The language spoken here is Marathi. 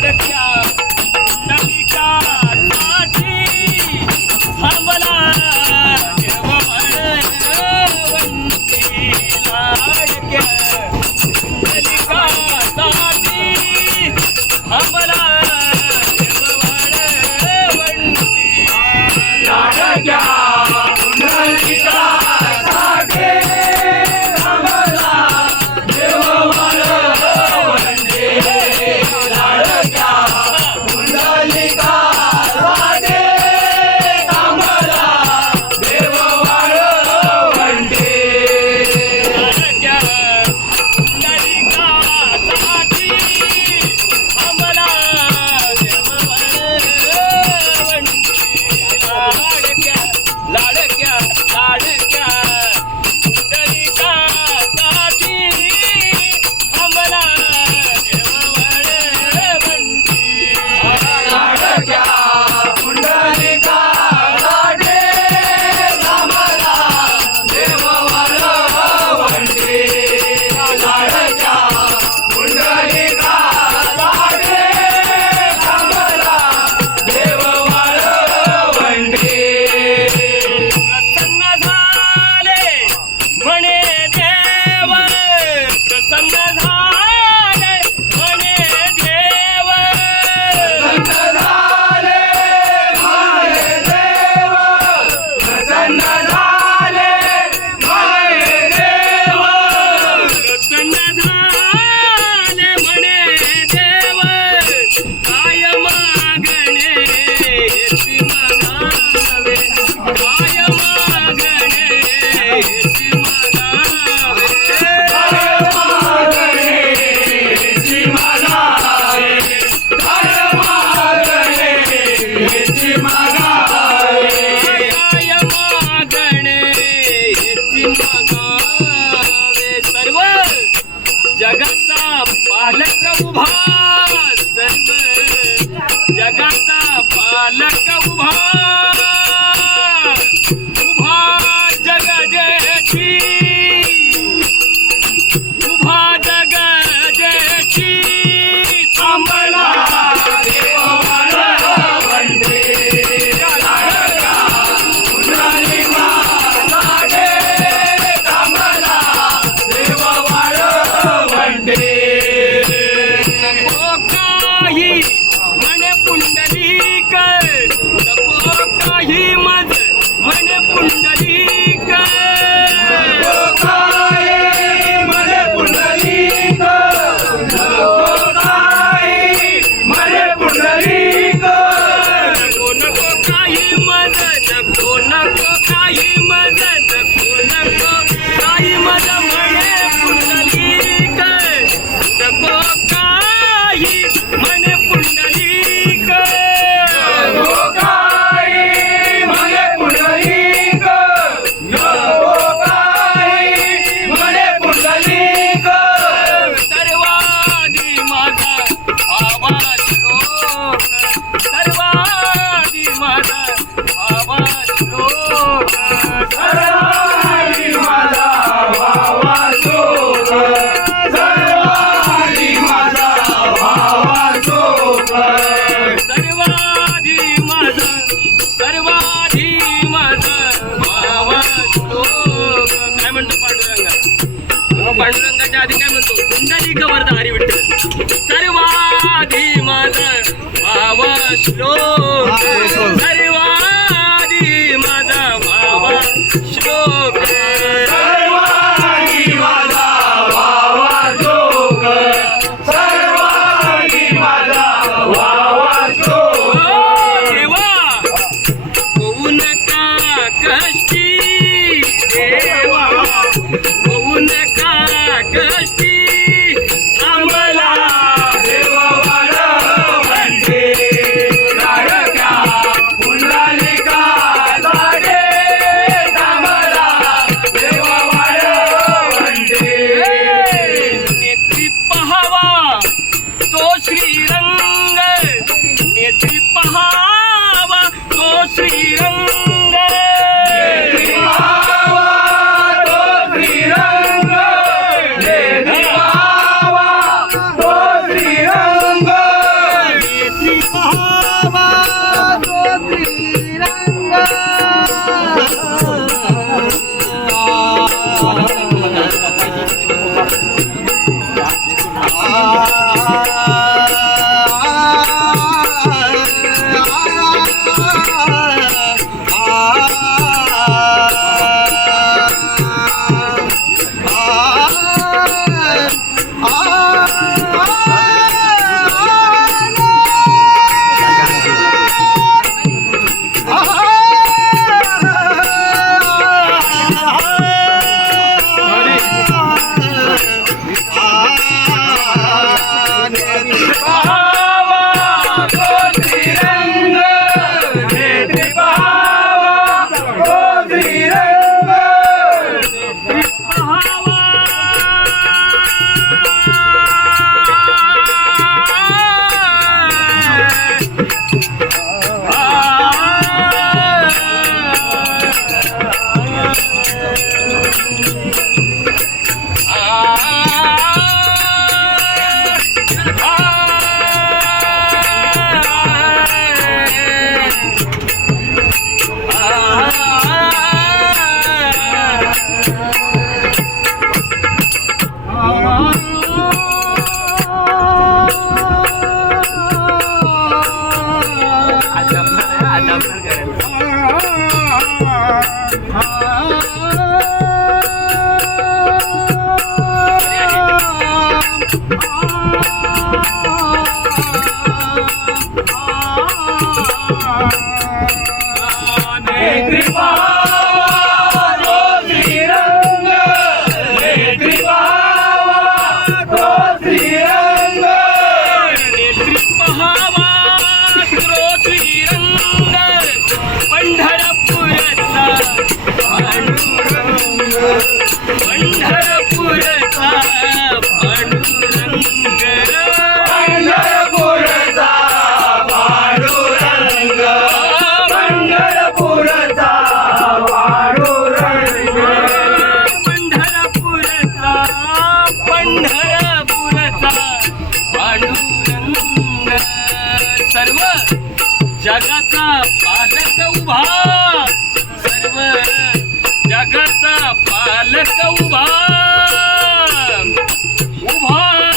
Not a cow. सर्व. जगाचा पालक उभा. सर्व. जगाचा पालक पांडुरंगाच्या आधी काय म्हणतो कुंडली खबरदारी विठ्ठल. सर्वाधी माझा श्लोक जगाचा पालक उभा. सर्व जगाचा पालक उभा. उभा.